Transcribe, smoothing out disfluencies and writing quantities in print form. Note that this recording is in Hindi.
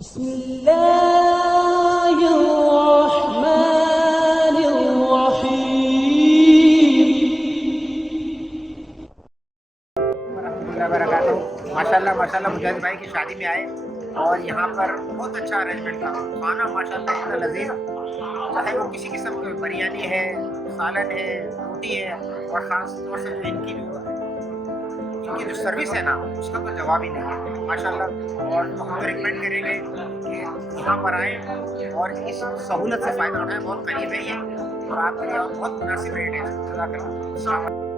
माशाल्लाह माशाल्लाह मुजाहिद भाई की शादी में आए और यहाँ पर बहुत अच्छा अरेंजमेंट था। खाना माशाल्लाह इतना लजीज, चाहे वो किसी किस्म की बिरयानी है, सालन है, रोटी है, और ख़ास तौर से इनकी जो सर्विस है ना, उसका तो जवाब ही नहीं है माशाल्लाह। और तो हम तो रिकमेंड करेंगे कि यहाँ पर आएँ और इस सहूलत से फ़ायदा उठाएँ। बहुत करीब है ये और आपके लिए बहुत मुनासिब रेट है। जज़ाकल्लाह।